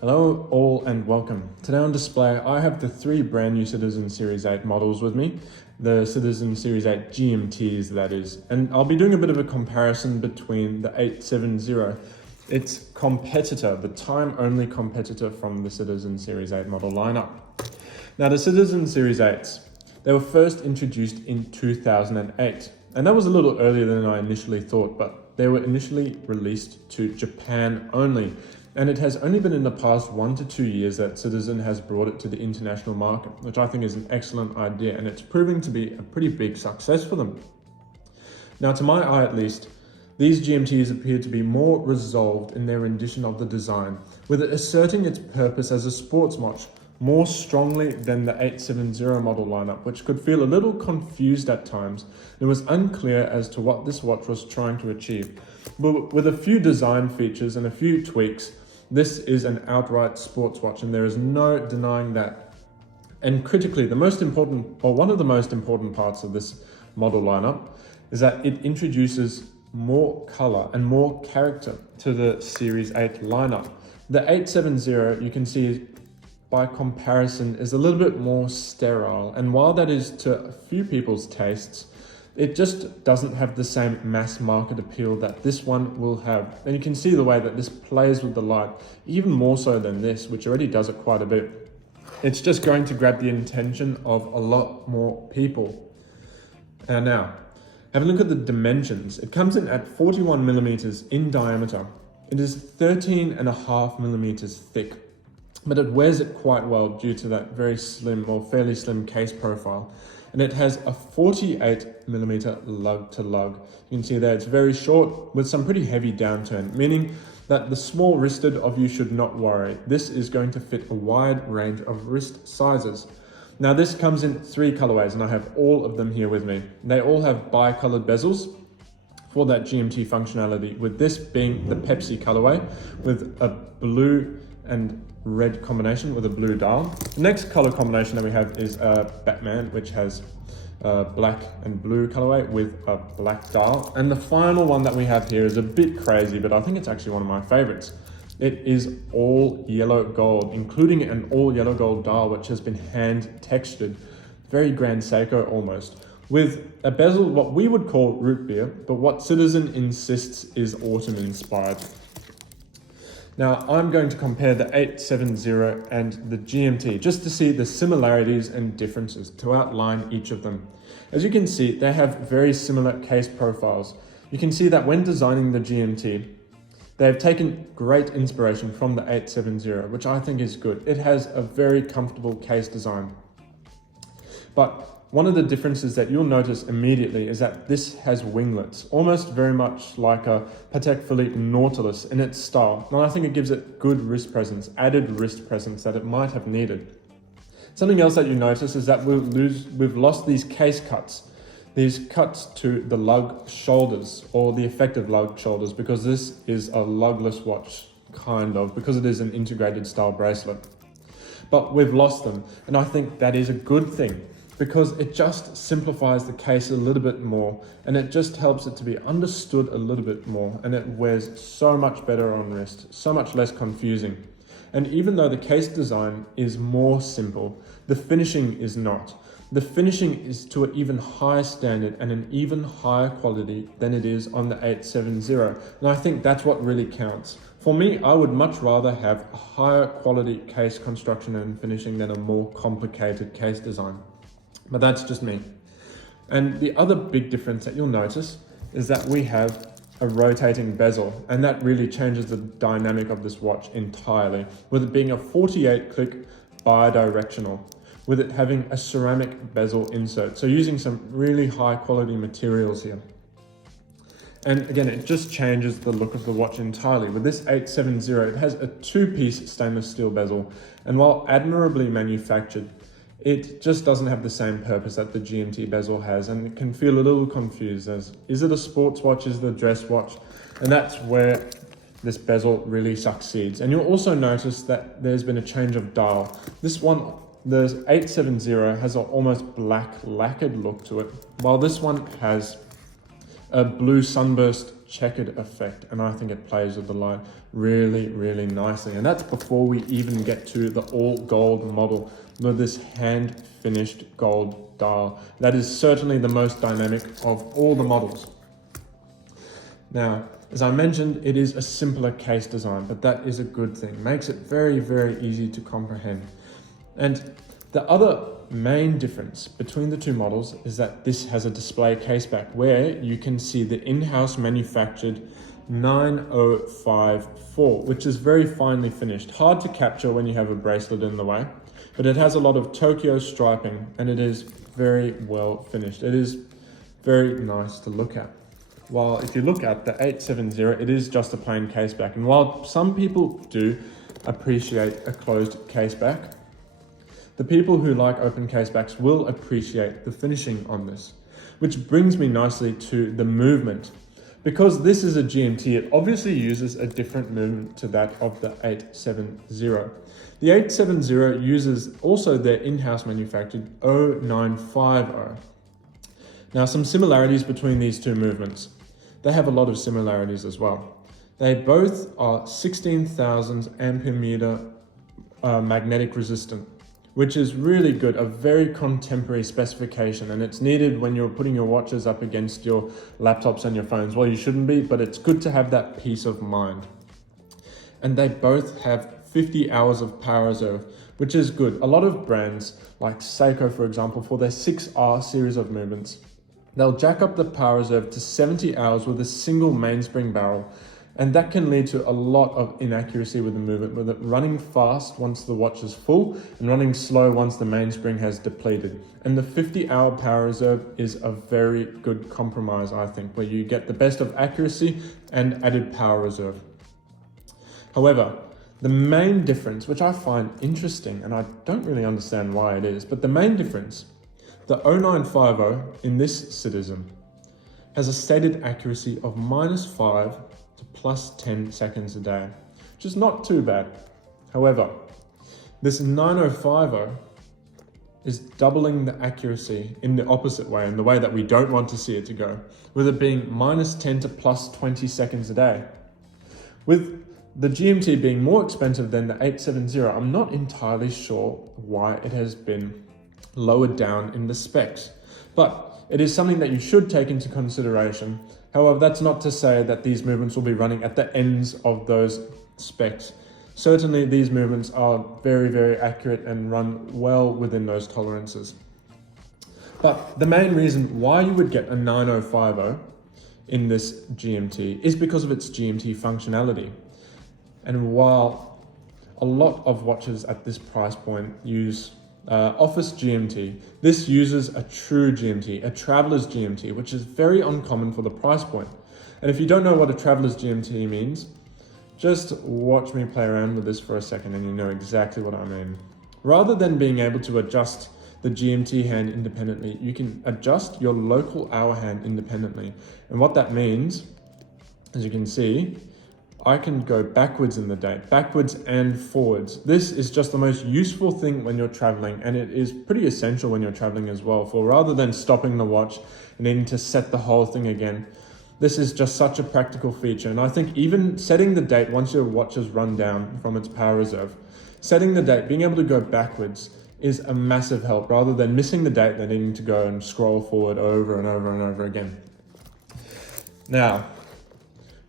Hello all and welcome. Today on display I have the three brand new Citizen Series 8 models with me, the Citizen Series 8 GMTs that is, and I'll be doing a bit of a comparison between the 870, its competitor, the time-only competitor from the Citizen Series 8 model lineup. Now the Citizen Series 8s, they were first introduced in 2008, and that was a little earlier than I initially thought, but they were initially released to Japan only. And it has only been in the past 1 to 2 years that Citizen has brought it to the international market, which I think is an excellent idea, and it's proving to be a pretty big success for them. Now, to my eye at least, these GMTs appear to be more resolved in their rendition of the design, with it asserting its purpose as a sports watch more strongly than the 870 model lineup, which could feel a little confused at times. It was unclear as to what this watch was trying to achieve. But with a few design features and a few tweaks, this is an outright sports watch, and there is no denying that. And critically, the most important, or one of the most important parts of this model lineup is that it introduces more color and more character to the Series 8 lineup. The 870, you can see by comparison, is a little bit more sterile, and while that is to a few people's tastes, it just doesn't have the same mass market appeal that this one will have. And you can see the way that this plays with the light, even more so than this, which already does it quite a bit. It's just going to grab the attention of a lot more people. And now, have a look at the dimensions. It comes in at 41 millimeters in diameter. It is 13.5 millimeters thick, but it wears it quite well due to that very slim or fairly slim case profile. And it has a 48 millimeter lug to lug. You can see there it's very short with some pretty heavy downturn, meaning that the small wristed of you should not worry. This is going to fit a wide range of wrist sizes. Now this comes in 3 colorways, and I have all of them here with me. They all have bi-colored bezels for that GMT functionality, with this being the Pepsi colorway with a blue and red combination with a blue dial. The next color combination that we have is Batman, which has black and blue colorway with a black dial. And the final one that we have here is a bit crazy, but I think it's actually one of my favorites. It is all yellow gold, including an all yellow gold dial, which has been hand textured, very Grand Seiko almost, with a bezel what we would call root beer, but what Citizen insists is autumn inspired. Now, I'm going to compare the 870 and the GMT just to see the similarities and differences, to outline each of them. As you can see, they have very similar case profiles. You can see that when designing the GMT, they have taken great inspiration from the 870, which I think is good. It has a very comfortable case design. But one of the differences that you'll notice immediately is that this has winglets, almost very much like a Patek Philippe Nautilus in its style. And I think it gives it good wrist presence, added wrist presence that it might have needed. Something else that you notice is that we've lost these case cuts. These cuts to the lug shoulders, or the effective lug shoulders, because this is a lugless watch, kind of, because it is an integrated style bracelet. But we've lost them, and I think that is a good thing, because it just simplifies the case a little bit more, and it just helps it to be understood a little bit more, and it wears so much better on wrist, so much less confusing. And even though the case design is more simple, the finishing is not. The finishing is to an even higher standard and an even higher quality than it is on the 870, and I think that's what really counts. For me, I would much rather have a higher quality case construction and finishing than a more complicated case design. But that's just me. And the other big difference that you'll notice is that we have a rotating bezel, and that really changes the dynamic of this watch entirely, with it being a 48-click bi-directional, with it having a ceramic bezel insert. So using some really high quality materials here. And again, it just changes the look of the watch entirely. With this 870, it has a 2-piece stainless steel bezel, and while admirably manufactured, it just doesn't have the same purpose that the GMT bezel has, and it can feel a little confused as, is it a sports watch, is it a dress watch? And that's where this bezel really succeeds. And you'll also notice that there's been a change of dial. This one, the 870, has an almost black lacquered look to it, while this one has a blue sunburst checkered effect, and I think it plays with the light really, really nicely. And that's before we even get to the all gold model with this hand finished gold dial. That is certainly the most dynamic of all the models. Now, as I mentioned, it is a simpler case design, but that is a good thing. Makes it very, very easy to comprehend. And the other main difference between the two models is that this has a display case back where you can see the in-house manufactured 9054, which is very finely finished. Hard to capture when you have a bracelet in the way, but it has a lot of Tokyo striping and it is very well finished. It is very nice to look at. While if you look at the 870, it is just a plain case back. And while some people do appreciate a closed case back, the people who like open case backs will appreciate the finishing on this, which brings me nicely to the movement. Because this is a GMT, it obviously uses a different movement to that of the 870. The 870 uses also their in-house manufactured 0950. Now, some similarities between these two movements. They have a lot of similarities as well. They both are 16,000 ampere meter magnetic resistant, which is really good, a very contemporary specification, and it's needed when you're putting your watches up against your laptops and your phones. Well, you shouldn't be, but it's good to have that peace of mind. And they both have 50 hours of power reserve, which is good. A lot of brands, like Seiko, for example, for their 6R series of movements, they'll jack up the power reserve to 70 hours with a single mainspring barrel. And that can lead to a lot of inaccuracy with the movement, with it running fast once the watch is full and running slow once the mainspring has depleted. And the 50-hour power reserve is a very good compromise, I think, where you get the best of accuracy and added power reserve. However, the main difference, which I find interesting, and I don't really understand why it is, but the main difference, the 0950 in this Citizen has a stated accuracy of -5 to +10 seconds a day, which is not too bad. However, this 9050 is doubling the accuracy in the opposite way, in the way that we don't want to see it to go, with it being -10 to +20 seconds a day. With the GMT being more expensive than the 870, I'm not entirely sure why it has been lowered down in the specs, but it is something that you should take into consideration. However, that's not to say that these movements will be running at the ends of those specs. Certainly, these movements are very, very accurate and run well within those tolerances. But the main reason why you would get a 9050 in this GMT is because of its GMT functionality. And while a lot of watches at this price point use office GMT, this uses a true GMT, a traveler's GMT, which is very uncommon for the price point. And if you don't know what a traveler's GMT means, just watch me play around with this for a second and you know exactly what I mean. Rather than being able to adjust the GMT hand independently, you can adjust your local hour hand independently. And what that means, as you can see, I can go backwards in the day, backwards and forwards. This is just the most useful thing when you're traveling, and it is pretty essential when you're traveling as well, for rather than stopping the watch and needing to set the whole thing again. This is just such a practical feature, and I think even setting the date once your watch has run down from its power reserve, setting the date, being able to go backwards is a massive help, rather than missing the date and needing to go and scroll forward over and over and over again. Now,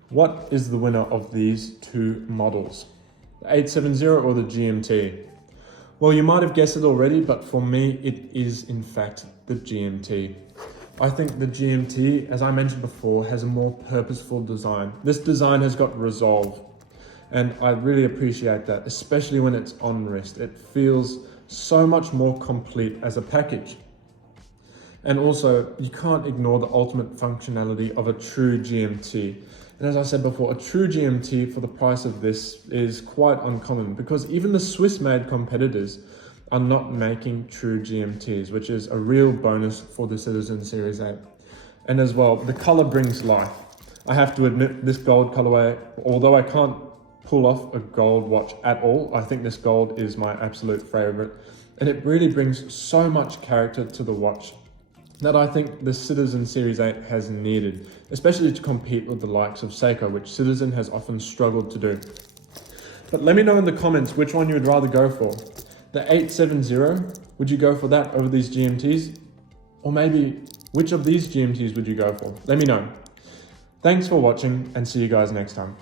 what is the winner of these two models? The 870 or the GMT? Well, you might have guessed it already, but for me, it is in fact the GMT. I think the GMT, as I mentioned before, has a more purposeful design. This design has got resolve, and I really appreciate that, especially when it's on wrist. It feels so much more complete as a package. And also, you can't ignore the ultimate functionality of a true GMT. And as I said before, a true GMT for the price of this is quite uncommon, because even the Swiss-made competitors are not making true GMTs, which is a real bonus for the Citizen Series 8. And as well, the color brings life. I have to admit, this gold colorway, although I can't pull off a gold watch at all, I think this gold is my absolute favorite. And it really brings so much character to the watch. that I think the Citizen Series 8 has needed, especially to compete with the likes of Seiko, which Citizen has often struggled to do. But let me know in the comments which one you would rather go for. The 870, would you go for that over these GMTs? Or maybe, which of these GMTs would you go for? Let me know. Thanks for watching, and see you guys next time.